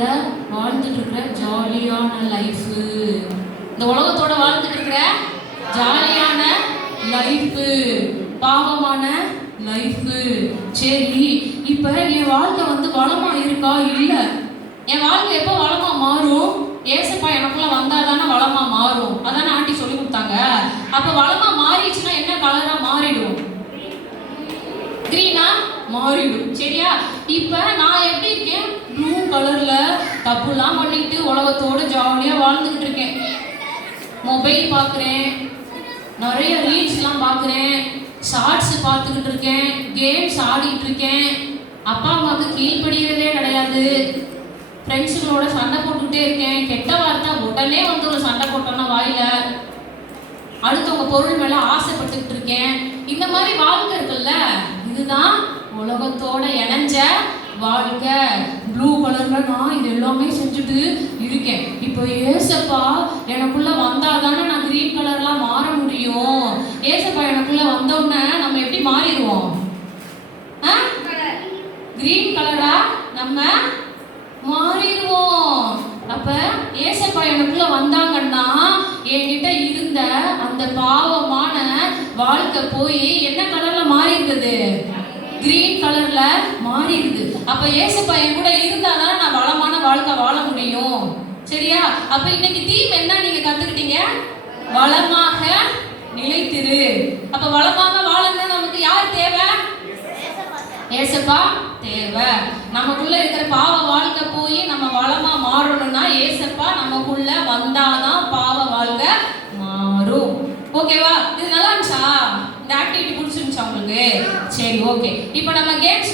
உலகத்தோட வாழ்ந்துட்டு இருக்கிற ஜாலியான லைஃபு. இந்த உலகத்தோட வாழ்ந்துட்டு இருக்கிற ஜாலியான லைஃபு, பாவமான லைஃபு. சரி, இப்போ என் வாழ்க்கை வளமா இருக்கா? இல்லை. என் வாழ்க்கை எப்போ வளமா மாறும்? ஏசப்பா எனக்குள்ள வந்தால் தானே வளமா மாறும். அதானே ஆண்டி சொல்லி கொடுத்தாங்க. அப்போ வளமா மாறிடுச்சுன்னா என்ன கலரா மாறிடும்? கிரீனா மாறிடும். சரியா? இப்போ நான் எப்படி இருக்கேன்? ப்ளூ கலர்ல தப்புலாம் பண்ணிட்டு உலகத்தோடு ஜாலியாக வாழ்ந்துக்கிட்டு இருக்கேன். மொபைல் பார்க்குறேன், நிறைய ரீல்ஸ்லாம் பார்க்குறேன், ஷார்ட்ஸ் பார்த்துக்கிட்டு இருக்கேன், கேம்ஸ் ஆடிட்டு இருக்கேன். அப்பா அம்மாவுக்கு கீழ்படிகிறதே கிடையாது. ஃப்ரெண்ட்ஸுங்களோட சண்டை போட்டுக்கிட்டே இருக்கேன். கெட்ட வார்த்தை உடனே ஒரு சண்டை போட்டோன்னா வாயில, அடுத்தவங்க பொருள் மேலே ஆசைப்பட்டுக்கிட்டு இருக்கேன். இந்த மாதிரி வாழ்க்கை இருக்குல்ல, இதுதான் உலகத்தோட இணைஞ்ச வாழ்க்கை. ப்ளூ கலர்ல நான் இது எல்லாமே செஞ்சுட்டு இருக்கேன். இப்போ ஏசப்பா எனக்குள்ள வந்தாதானே நான் கிரீன் கலர்லாம் மாற முடியும். ஏசப்பா எனக்குள்ள வந்தோடனே நம்ம எப்படி மாறிடுவோம்? கிரீன் கலரா நம்ம மாறிடுவோம். அப்ப ஏசப்பா எனக்குள்ள வந்தாங்கன்னா என்கிட்ட இருந்த அந்த பாவமான வாழ்க்கை போய் என்ன கலர்ல மாறி இருக்குது? கிரீன் கலர்ல மாறிடுது. அப்ப ஏசப்பா என் கூட இருந்தாதான் நான் வளமான வாழ்க்கை வாழ முடியும். சரியா? அப்ப இன்னைக்கு தீம் என்ன நீங்க கத்துக்கிட்டீங்க? வளமாக நிலைத்திரு. அப்ப வளமாக வாழணும்னா நமக்கு யார் தேவை? ஏசப்பா தேவை. நமக்குள்ள இருக்கிற பாவ வாழ்க்கை போய் நம்ம வளமா மாறணும்னா ஏசப்பா நமக்குள்ள வந்தாதான் பாவ வாழ்க்கை மாறும். ஓகேவா? இது நல்லா இருந்துச்சா? இந்த ஆக்டிவிட்டி பிடிச்சிருந்துச்சா உங்களுக்கு? சரி, ஓகே. இப்போ நம்ம கேம்ஸ்